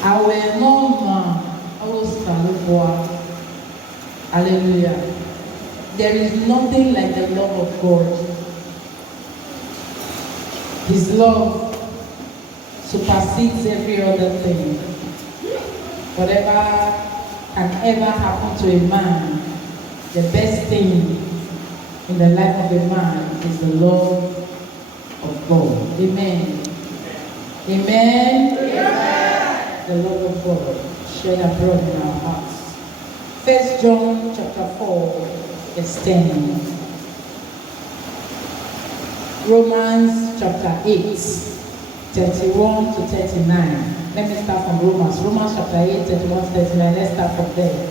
Our normal, hallelujah. There is nothing like the love of God. His love supersedes every other thing. Whatever can ever happen to a man, the best thing in the life of a man is the love of God. Amen. Amen. Amen. The love of God shed abroad in our hearts. 1 John chapter 4, verse 10. Romans chapter 8, 31 to 39. Let me start from Romans. Romans chapter 8, 31 to 39. Let's start from there.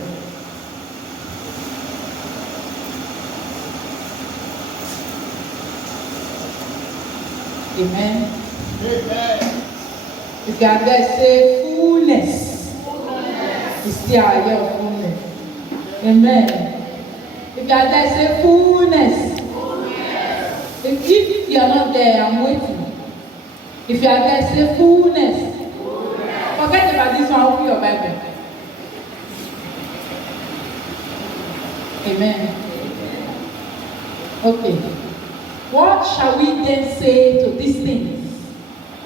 Amen. Amen. If you are there, say fullness. You still are here of fullness. Amen. If you are there, say fullness. If you are not there, I'm waiting. If you are there, say fullness. Forget about this one, open your Bible. Amen. Okay. What shall we then say to these things?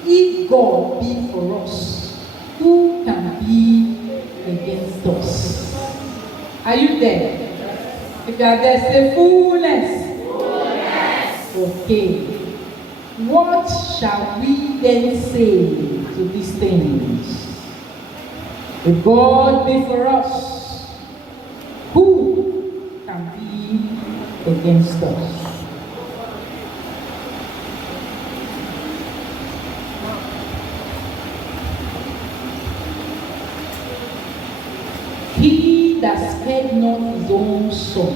If God be for us, who can be against us? Are you there? If you are there, say fullness. Okay. What shall we then say to these things? If God be for us, who can be against us? He that spared not his own son,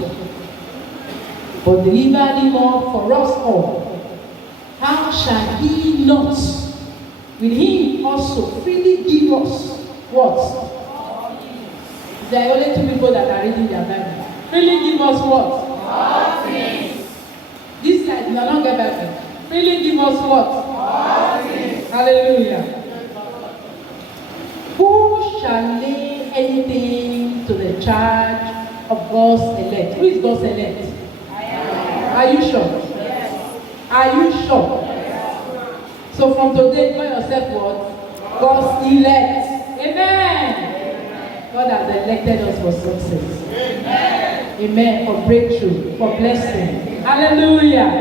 but delivered him up for us all, how shall he not with him also freely give us what? There are only two people that are reading their Bible. Freely give us what? All things. This side, no longer Bible. Freely give us what? All things. Hallelujah. Who shall lay anything to the charge of God's elect? Who is God's elect? I am. Are you sure? Yes. Are you sure? Yes. So from today, call yourself what? God's elect. Amen. God has elected us for success. Amen. Amen. For breakthrough, for blessing. Hallelujah.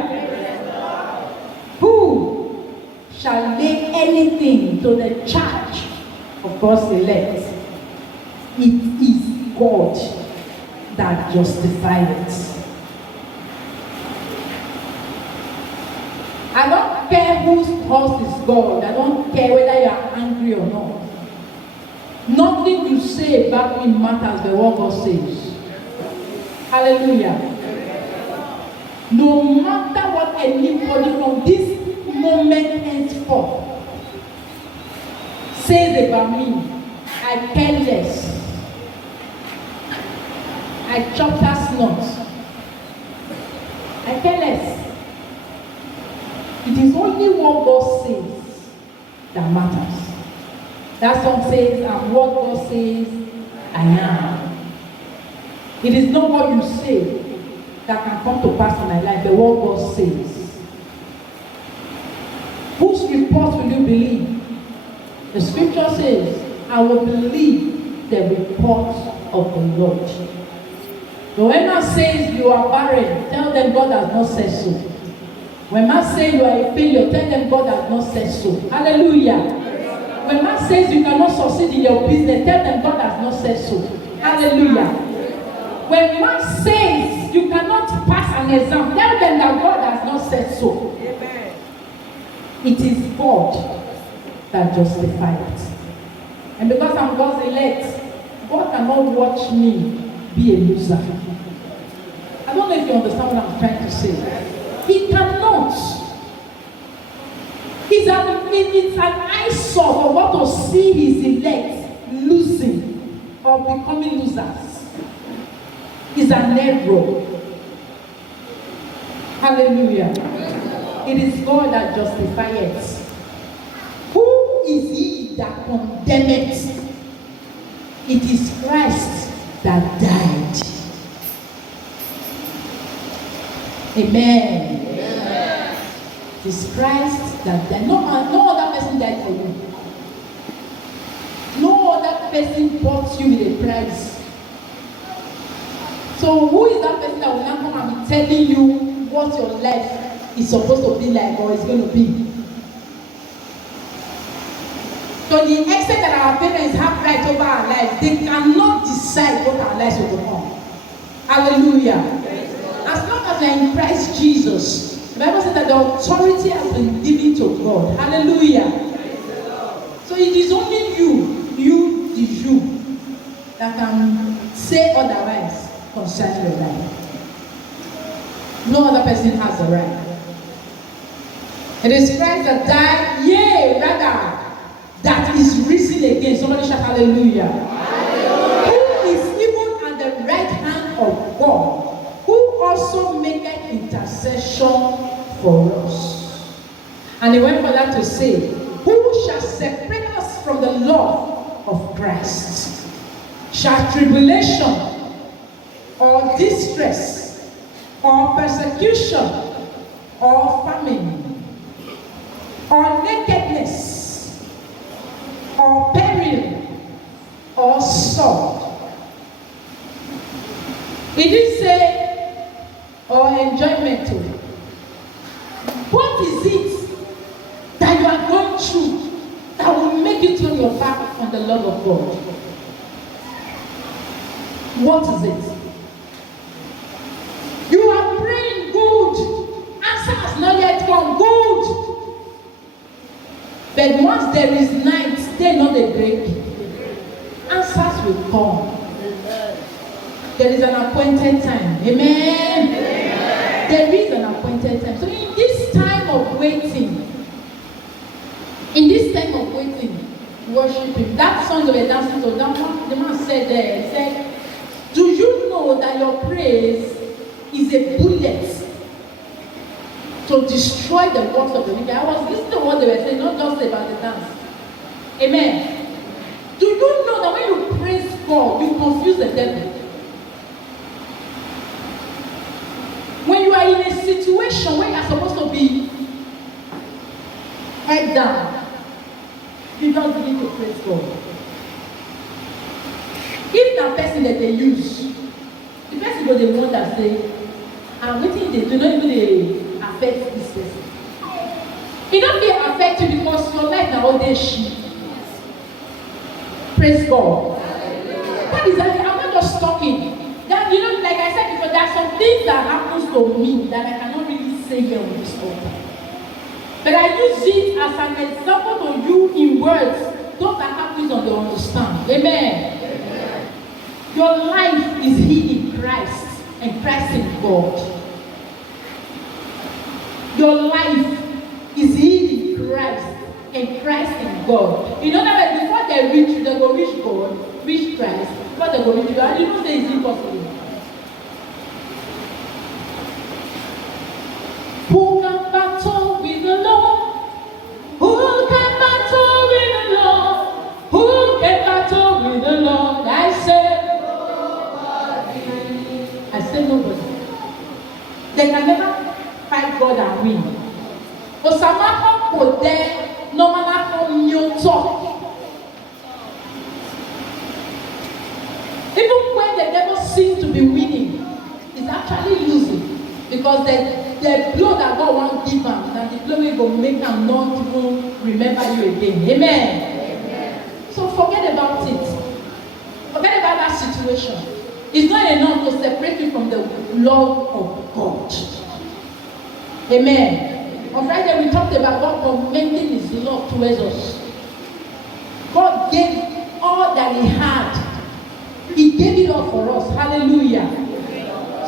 Who shall lay anything to the charge of God's elect? It is God that justifies it. I don't care whose house is God. I don't care whether you are angry or not. Nothing you say about me matters but what God says. Hallelujah. No matter what anybody from this moment henceforth says about me, I care less. I chop that snot. I care less. It is only what God says that matters. That song says, I'm what God says I am. It is not what you say that can come to pass in my life, but what God says. Whose report will you believe? The scripture says, I will believe the report of the Lord. So when man says you are barren, tell them God has not said so. When man says you are a failure, tell them God has not said so. Hallelujah. When man says you cannot succeed in your business, tell them God has not said so. Hallelujah. When man says you cannot pass an exam, tell them that God has not said so. Amen. It is God that justifies it. And because I'm God's elect, God cannot watch me be a loser. I don't know if you understand what I'm trying to say. He cannot. It's an eyesore for what to see his elect losing or becoming losers. It's an error. Hallelujah. It is God that justifies. Who is he that condemneth. It is Christ that died. Amen. It is Christ that died. No other person died for you. No other person bought you with a price. So who is that person that will now come and be telling you what your life is supposed to be like or is going to be? To the extent that our parents have right over our lives, they cannot decide what our lives will become. Hallelujah. As long as we are in Christ Jesus, the Bible says that the authority has been given to God. Hallelujah. So it is only you, that can say otherwise concerning your life. No other person has the right. It is Christ that died, yea, rather, that is risen again. Somebody shout hallelujah. Hallelujah. Who is even at the right hand of God, who also maketh intercession for us. And he went further to say, who shall separate us from the love of Christ? Shall tribulation, or distress, or persecution, or famine, or nakedness, or peril, or sword? He didn't say, or enjoyment too. What is it that you are going through that will make you turn your back on the love of God? What is it? You are praying good. Answer has not yet come. Good. But once there is night, there not a break. Answers will come. There is an appointed time. Amen. There is an appointed time. So in this time of waiting, worship him. That song they were dancing to, the man said there, he said, do you know that your praise is a bullet to destroy the works of the wicked? I was listening to what they were saying, not just about the dance. Amen. Do you know that when you praise God, you confuse the devil? When you are in a situation where you are supposed to be head down, you don't begin to praise God. If that person that they use, the person go the one that say, I'm waiting, they do not even they affect this person. It don't be affect you because your life now all day shit. Praise God. That is, I'm not just talking. That, you know, like I said before, there are some things that happens to me that I cannot really say here on this altar. But I use it as an example to you in words. Those that happens on the understand. Amen. Amen. Your life is hid in Christ and Christ in God. Your life is hid in Christ and Christ in God. In other words, before they reach you, they go reach God, reach Christ. Before they go reach you, I didn't say it's impossible. Who can battle with the Lord? Who can battle with the Lord? Who can battle with the Lord? I said nobody. I said nobody. They can never fight God and win. Osama put there, no matter how you talk. Even when the devil seems to be winning, he's actually losing. Because the blow that God won't give him, and the blow will make him not even remember you again. Amen. Amen. So forget about it. Forget about that situation. It's not enough to separate you from the love of God. Amen. On Friday we talked about God commending his love towards us. God gave all that he had. He gave it all for us. Hallelujah.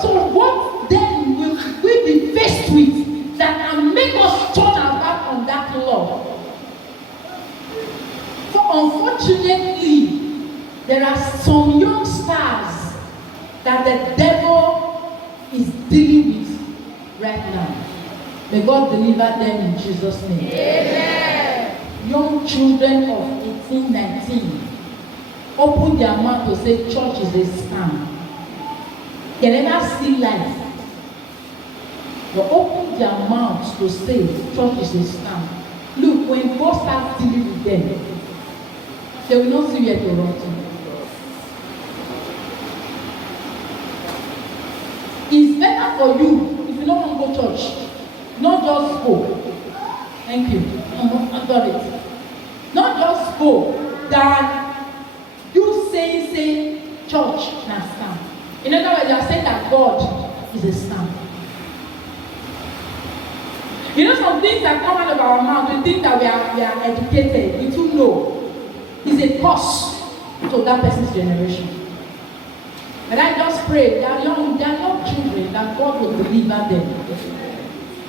So what then will we be faced with that can make us turn our back on that love? For unfortunately, there are some young stars that the devil is dealing with right now. May God deliver them in Jesus' name. Amen. young children of 18, 19 open their mouth to say church is a scam. They never see life. They open their mouths to say church is a scam. Look, when God starts dealing with them, they will not see where to run to. It's better for you if you don't want to go church, not just go. Thank you. Authority. Not just go, than you say church na scam. In other words, you are saying that God is a scam. You know, some things that come out of our mouth, we think that we are educated. We too know. It's a curse to that person's generation. But I just pray that they are young children, that God will deliver them.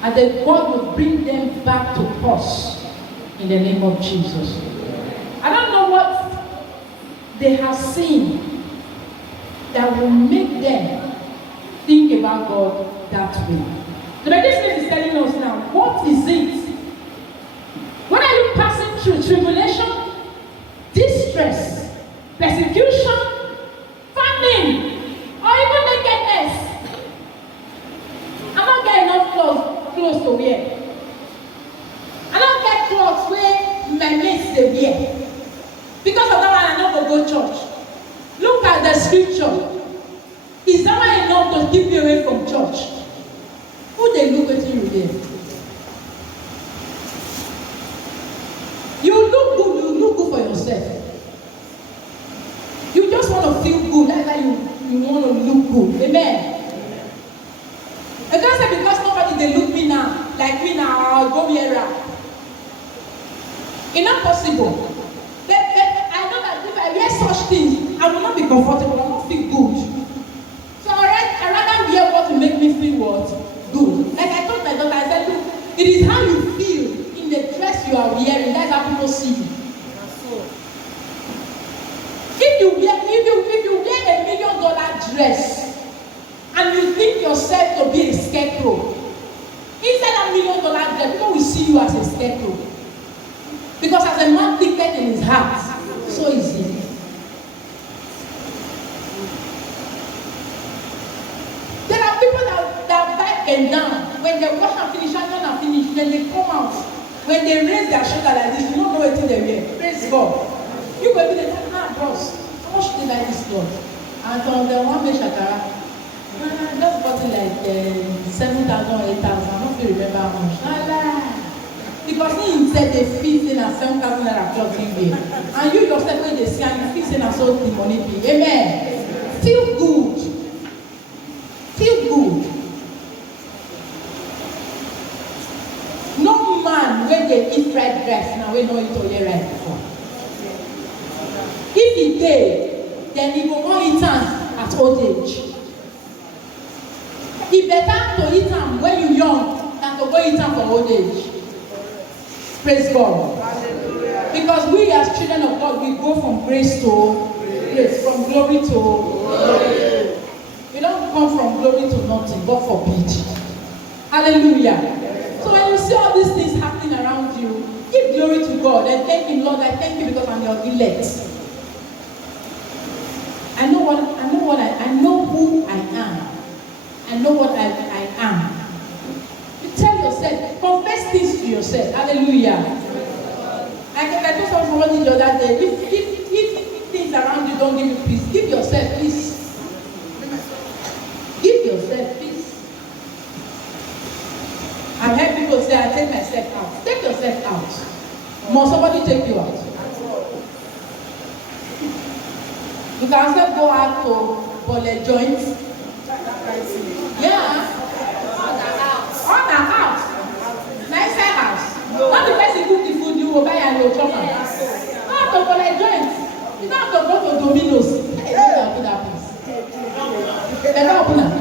And that God will bring them back to us in the name of Jesus. I don't know what they have seen that will make them think about God that way. So the Spirit is telling us now, what is it? What are you passing through? Tribulation, distress, persecution, famine, or even nakedness? I'm not getting enough clothes to wear. I don't get clothes where my mates they wear. Because of that one, I don't go church. Look at the scripture. Is that one enough to keep you away from church? Who they look at you there? You look good for yourself. You just want to feel good. That's why you want to look good. Amen. I can't say because nobody they look me now, like me now, I'll go wear rap. It's not possible. But I know that if I wear such things, I will not be comfortable, I will not feel good. So I rather wear what will make me feel what? Good. Like I told my daughter, I said, look, it is how you feel in the dress you are wearing. That's how people see you. If you wear $1 million dress and you think yourself to be a scarecrow, inside that $1 million dress, people will see you as a scarecrow. Because as a man thinketh in his heart, so is he. There are people that back and down. When they wash and finish, and finish, then they come out. When they raise their shoulder like this, you don't know what they wear. Praise God. You go be the boss. How much did I this Lord? And on the one make shakara, just got it like 7,000 or 8,000. I don't really remember how much. Because he said they fit in a 7,000 naira clothing bill. And you yourself when they see and you fit in a so the money bill. Amen. Feel good. Feel good. No man when they eat fried rice now we know it all year right before. If he did, then he will not eat them at old age. It's better to eat them when you're young than to go eat them for old age. Praise God. Hallelujah. Because we as children of God, we go from grace to grace, from glory to glory. We don't come from glory to nothing, God forbid. Hallelujah. So when you see all these things happening around you, give glory to God and thank Him, Lord. I thank you because I'm your elect. I know who I am. I know what I am. You tell yourself, confess things to yourself. Hallelujah. I told somebody the other day, if things around you don't give you peace, give yourself peace. Give yourself peace. I've heard people say, I take myself out. Take yourself out. Must somebody take you out? You can still go out to bullet joints. Yeah. On the house. Nicer house. Not the person cook the food you will buy and you'll chop it. Not to bullet joints. You don't have to go to Domino's. Hey, you don't do that place. They don't open up.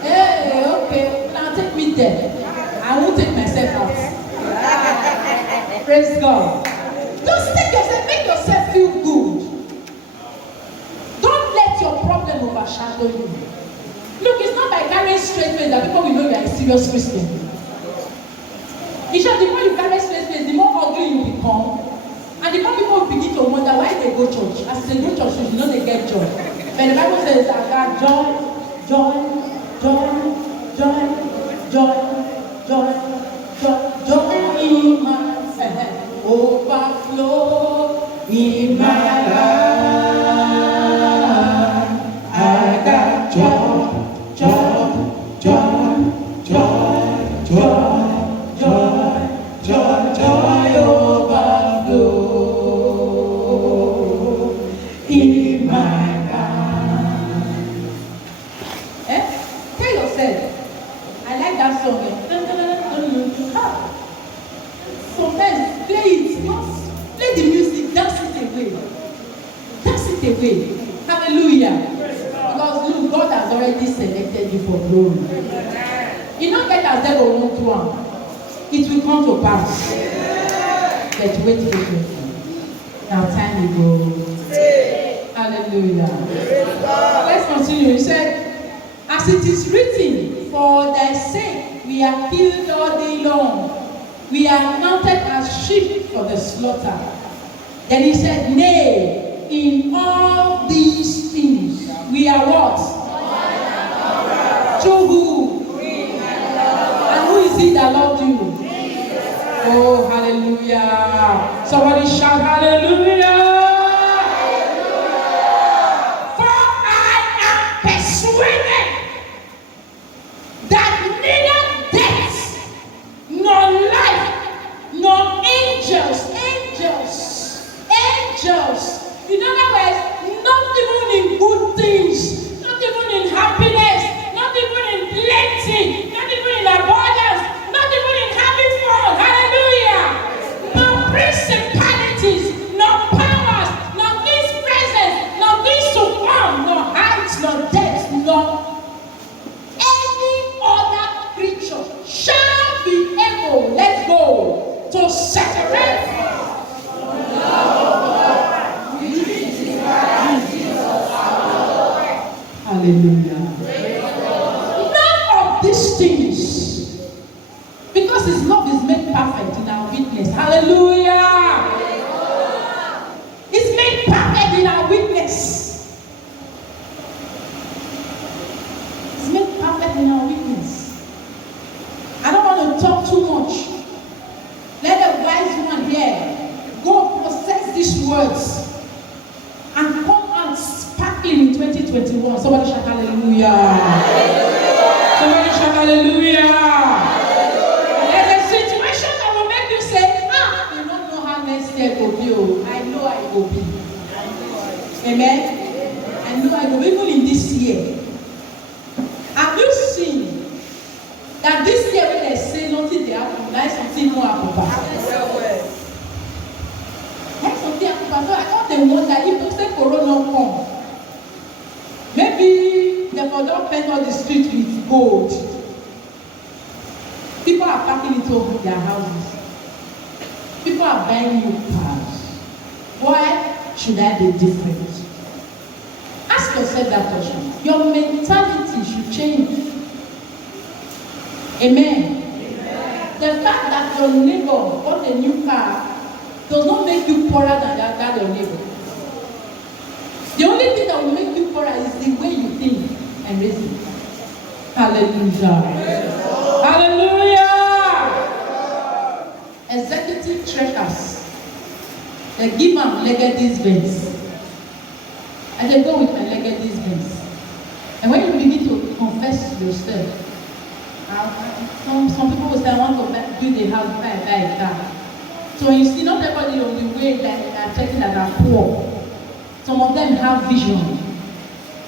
Hey, okay. Now take me there. I won't take myself out. Praise God. Just take yourself, make yourself feel good. Don't let your problem overshadow you. Look, it's not by carrying straight face that people will know you are a serious Christian. It's just the more you carry straight face, the more ugly you become, you go church. As you go church, you know they get joy. But the Bible says, I got joy, joy, joy, joy, joy, joy, joy, joy in my head. Overflow in my life. I got joy, joy, joy, joy, joy, joy, joy, joy overflow in my life. Tell yourself, I like that song. Sometimes play it, play the music, dance it away. Dance it away. Hallelujah. Because look, God has already selected you for glory. You don't get as devil want to one. It will come to pass. But wait for it. Now time will go. Hallelujah. Let's continue. He said, as it is written, for thy sake we are killed all day long. We are mounted as sheep for the slaughter. Then he said, nay, in all these things we are what? Through who? And who is it that loved you? Oh, hallelujah. Somebody shout hallelujah. For I am persuaded that neither death, nor life, nor angels. In other words, not even in good things, not even in happiness, not even in plenty, not even in abundance, not even in having fun. Hallelujah. No principalities, no powers, no things present, no things to come, no heights, no depths, no any other creature shall be able, let's go, to separate from the love of God, which is in Christ Jesus our Lord. Hallelujah. None of these things, because His love is made perfect in our weakness. Hallelujah. It's made perfect in our weakness. It's made perfect in our weakness. I don't want to talk too much. Let the wise one here go process these words and come out sparkling in 2021. Somebody shout hallelujah. Hallelujah. Somebody shout hallelujah. Hallelujah. There's a situation that will make you say, you don't know how next year will be. I know I will be. Amen. I know I will be. Even in this year. Have you seen that this year when they say nothing they happen, like something more happen? Like something happen. So I thought they wonder if they say Corona come. Maybe they will not paint all the streets with gold. People are packing it over their houses. People are buying new cars. Why should I be different? Ask yourself that question. Your mentality should change. Amen. The fact that your neighbor bought a new car does not make you poorer than your neighbor. The only thing that will make you poorer is the way you think and reason. Hallelujah. Hallelujah. Executive treasures. They give them Legady's Benz. And they go with my Legady's Benz. And when you begin to confess yourself, some people will say, I want to build a house before I buy a car. So you see, not everybody on the way that are checking that are poor. Some of them have vision.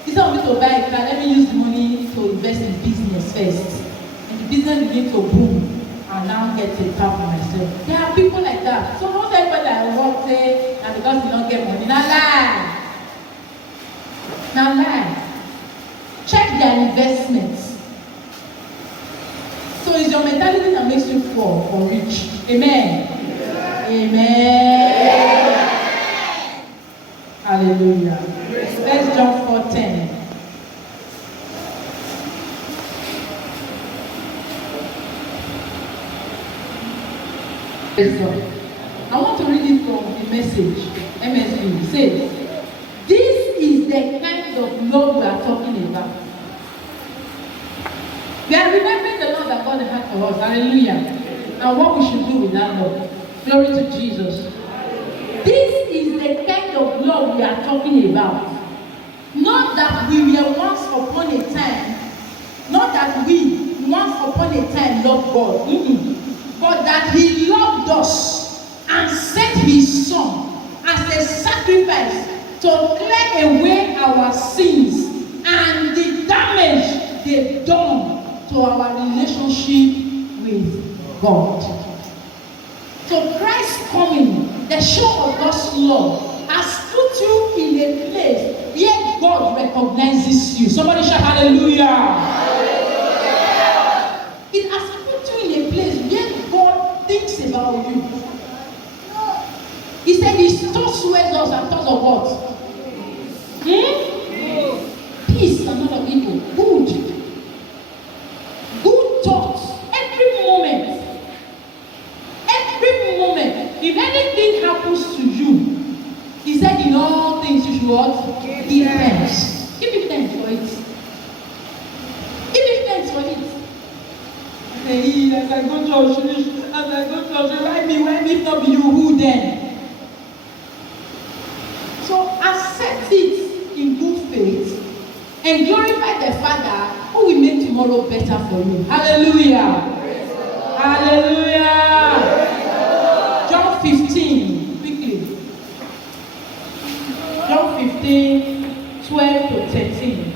Instead of me to buy a car, let me use the money to invest in business first. And the business begin to boom. I'll now get a car for myself. There are people like that. So not everybody that work there, and because they don't get money, now lie. Now lie. Check their investments. So it's your mentality that makes you poor or rich. Amen. Amen. Hallelujah. Let's jump 4:10. I want to read it from the Message. MSG 2. It says, this is the kind of love we are talking about. We are remembering the love that God had for us. Hallelujah. And what we should do with that love. Glory to Jesus. This is the kind of love we are talking about. Not that we were once upon a time, not that we once upon a time loved God, but that He loved us and sent His Son as a sacrifice to clear away our sins and the damage they've done to our relationship with God. So Christ coming, the show of God's love, has put you in a place where God recognizes you. Somebody shout hallelujah. Hallelujah. It has put you in a place where God thinks about you. He said His thoughts towards us are thoughts of what? Peace and not of evil. Good. Good thoughts. Every moment. Every moment. If anything happens to you, He said in all things you should what? Give thanks. Give Him thanks for it. Give Him thanks for it. Hey, as I go church, why me, if not be you, who then? So accept it in good faith and glorify the Father who will make tomorrow better for you. Hallelujah. Hallelujah. John 15, quickly. John 15, 12 to 13.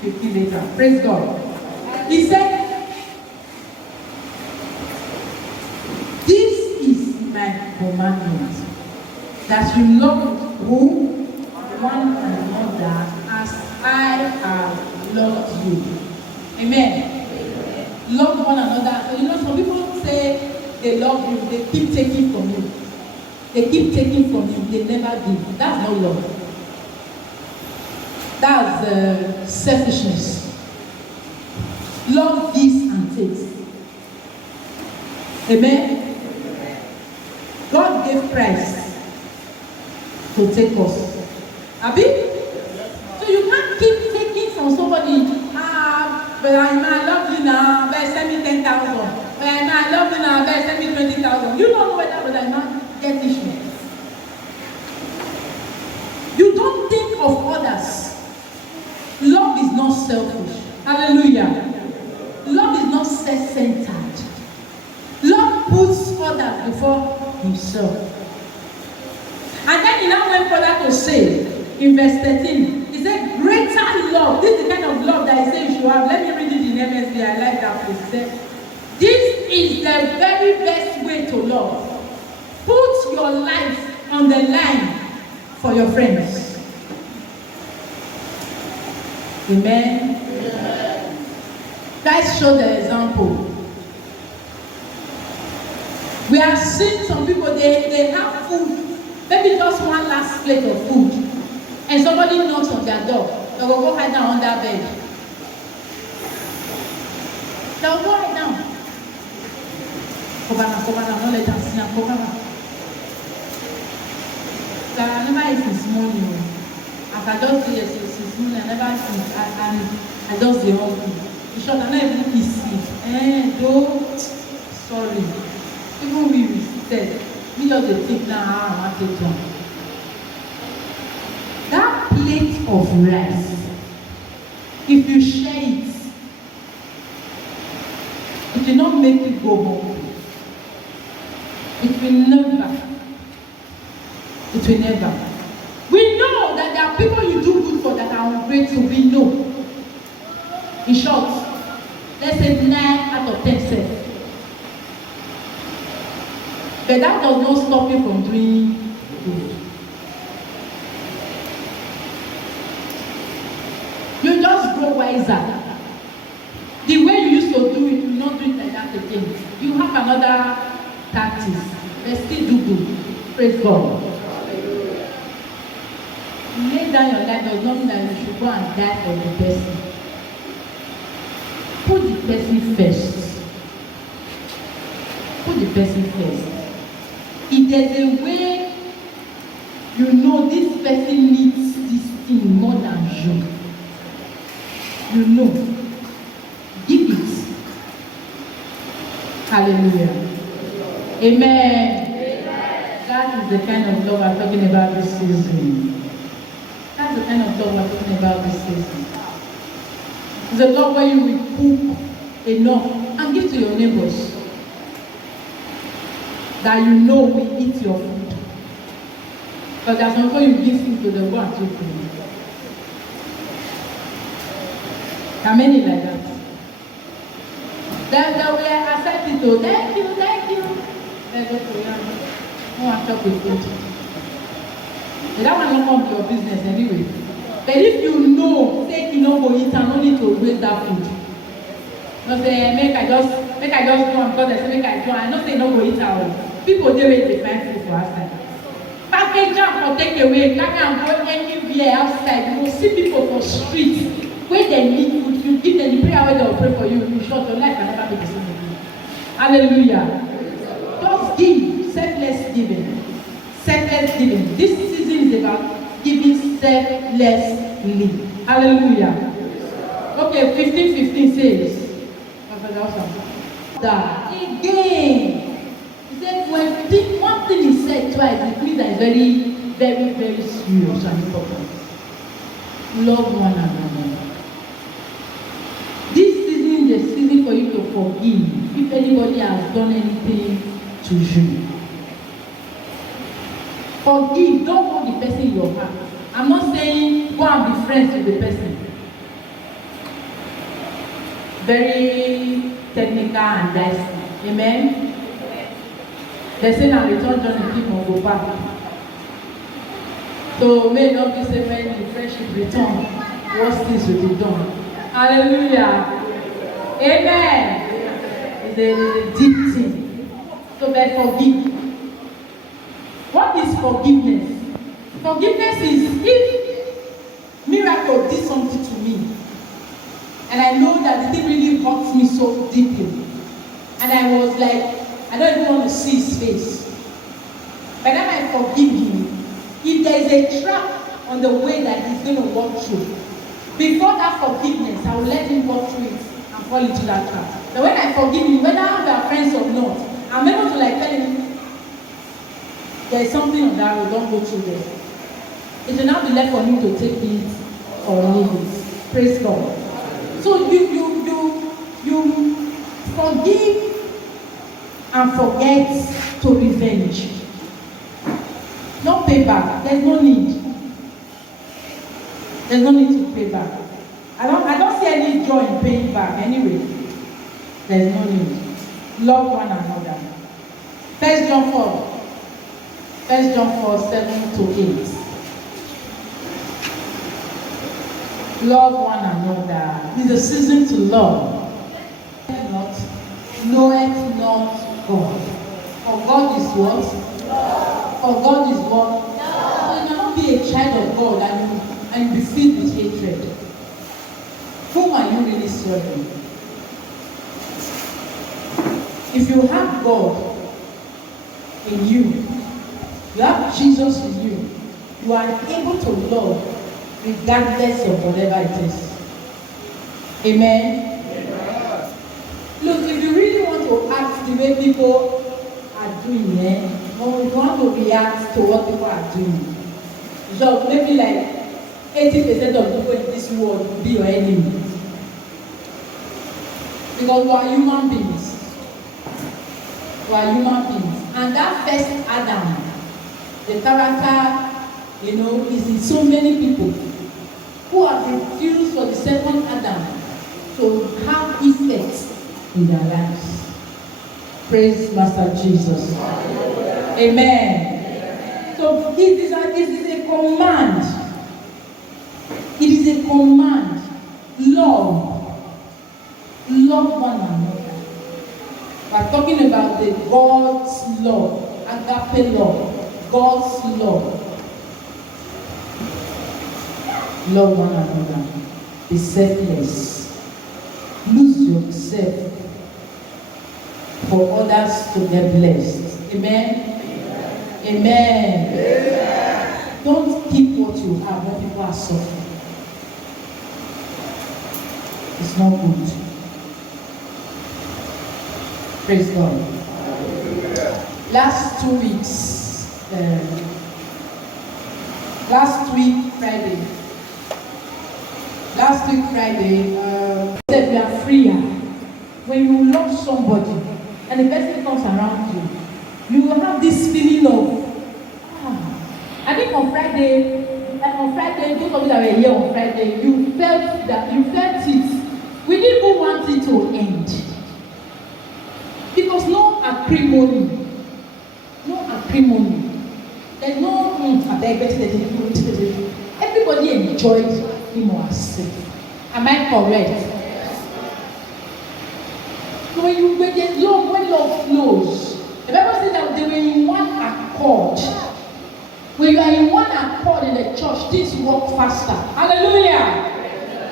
15 later. Praise God. He said, this is my commandment, that you love who? One another as I have loved you. Amen. Love one another. You know, some people say they love you, they keep taking from you. They keep taking from you, they never give. That's not love. That's selfishness. Love gives and takes. Amen. God gave Christ to take us. Abi? So you can't keep taking from somebody. But I love you now, but send me 10,000. But I love you now, but send me 20,000. You don't know whether but I not get issue. You don't think of others. Love is not selfish. Hallelujah. Love is not self-centered. Love puts others before himself. And then he now went further to say, in verse 13, he said, greater love. This is the kind of love that he said you should have. Let me read it in MSB. I like that place. He said, this is the very best way to love. Put your life on the line for your friends. Amen. Amen. Guys, show the example. We have seen some people, they have food, maybe just one last plate of food, and somebody knocks on their door. They will go hide down on their bed. They will go hide down. Don't let them see them. I never eat this morning. After just 3 years this morning, I never eat. I just dey hungry. In short, I never even eat sleep. Though, sorry. Even we said, we just dey think now how I want to do. That plate of rice, if you share it, it will not make you go hungry. It will never. It will never. We know that there are people you do good for that are ungrateful. We know. In short, let's say 9 out of 10 said. But that does not stop you from doing good. You just grow wiser. The way you used to do it, you will not do it like that again. You have another tactics. But still do good. Praise God. Lay down your life does not mean that you should go and die for the person. Put the person first. Put the person first. If there's a way you know this person needs this thing more than you know, give it. Hallelujah. Amen. That is the kind of love I'm talking about this season. That's the kind of love we're talking about this season. It's a love where you will cook enough and give to your neighbors that you know will eat your food. But there's some point you give food to the one too food. There are many like that. Then they will accept it. Oh, thank you. Let's go to you. No one talk with food. That one not come to your business anyway. But if you know, say you know go eat and no need to waste that food. No say make I just do am because they say make I do. I no say no go eat out. People dey wait to find food for outside. Package am for take away, carry am go anywhere outside. You go see people for street where they need food. You give them the prayer where they will pray for you. You short your life and never be the same again. Hallelujah. Just give, selfless giving. Selfless giving. This season is about giving selflessly. Hallelujah. Okay, 15:15 says, that again. He said, when one thing is said twice, it means that it's very, very, very serious and important. Love one another. This season is a season for you to forgive if anybody has done anything to you. Forgive, don't hold the person in your heart. I'm not saying go and be friends with the person. Very technical and dicey. Amen? They say now return journey keep on go back. So may not be say when the friendship return, worse things will be done. Hallelujah. Amen. It's a deep thing. So but forgive. What is forgiveness? Forgiveness is if miracle did something to me and I know that the thing really hurts me so deeply and I was like, I don't even want to see his face. But then I forgive him. If there is a trap on the way that he's going to walk through, before that forgiveness, I will let him walk through it and fall into that trap. But when I forgive him, whether we are friends or not, I'm able to like tell him, there is something on that road, don't go through there. It will now be left for him to take it or leave it. Praise God. So you forgive and forget to revenge. No payback. There's no need. There's no need to pay back. I don't see any joy in paying back anyway. There's no need. Love one another. 1 John 4, 7-8. Love one another. It's a season to love. Knoweth not God. For God is what? For God is what? So you cannot be a child of God and be filled with hatred. Whom are you really serving? If you have God in you, you have Jesus in you, you are able to love regardless of whatever it is. Amen? Look, if you really want to act the way people are doing, or if you want to react to what people are doing, so maybe like 80% of people in this world will be your enemy. Because we are human beings. We are human beings. And that first Adam, the character, is in so many people who have refused for the second Adam to have effects in their lives. Praise Master Jesus. Amen. So it is a command. It is a command. Love one another. We're talking about the God's love, agape love, God's love. Love one another. Be selfless. Lose yourself for others to get blessed. Amen. Amen. Don't keep what you have when people are suffering. It's not good. Praise God. Last 2 weeks, last week Friday, said we are freer. When you love somebody and the person comes around you, you will have this feeling of, I think on Friday, those of you that were here on Friday, you felt it. We didn't even want it to end. Because no acrimony. There's no, everybody enjoyed him or herself. Am I correct? So when love flows, the Bible says that they were in one accord. When you are in one accord in the church, things work faster. Hallelujah!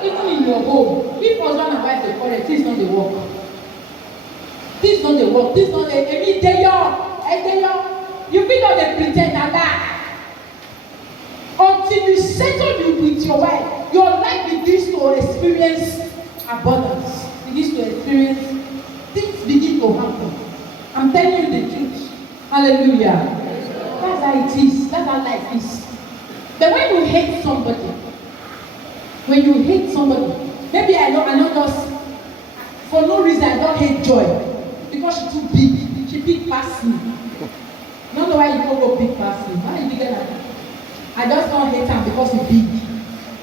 Even in your home, if husband and wife they correct, things don't they work. Things don't they work. Things don't they. Every day you feel that they pretend and that. Until you settle with your wife, your life begins to experience abundance. Begins to experience things begin to happen. I'm telling you the truth. Hallelujah. That's how it is. That's how life is. But when you hate somebody, maybe I know just for no reason I don't hate Joy because she's too big. She big past me. I don't know why you go big past me. Why are you bigger than that? I just don't hate her because she's big.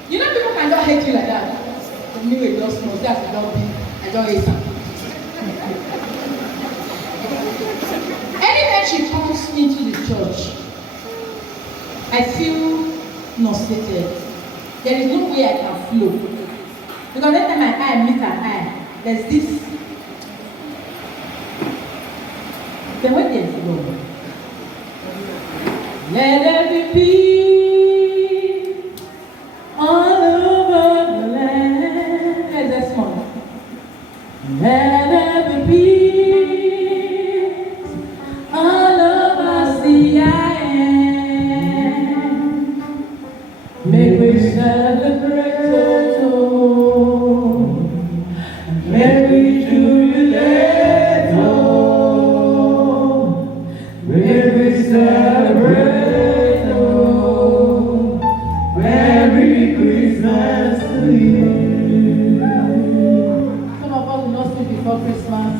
You know people can just hate you like that. For me, it just small. That's not big. I don't hate her. Anytime she comes into the church, I feel nauseated. There is no way I can flow. Because every time my eye meets her eye, there's this. Then when there's flow, let there be peace all over the land. There's that small. Let there be peace all over the land. May we celebrate, oh, may we jubilate, oh, may we celebrate, oh, Merry Christmas to you. Some of us will not sleep before Christmas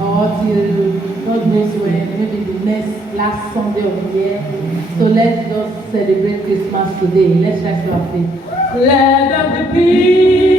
or till God knows when, maybe the last Sunday of the year. So let's just celebrate Christmas today. Let's try to have faith. Let there be peace.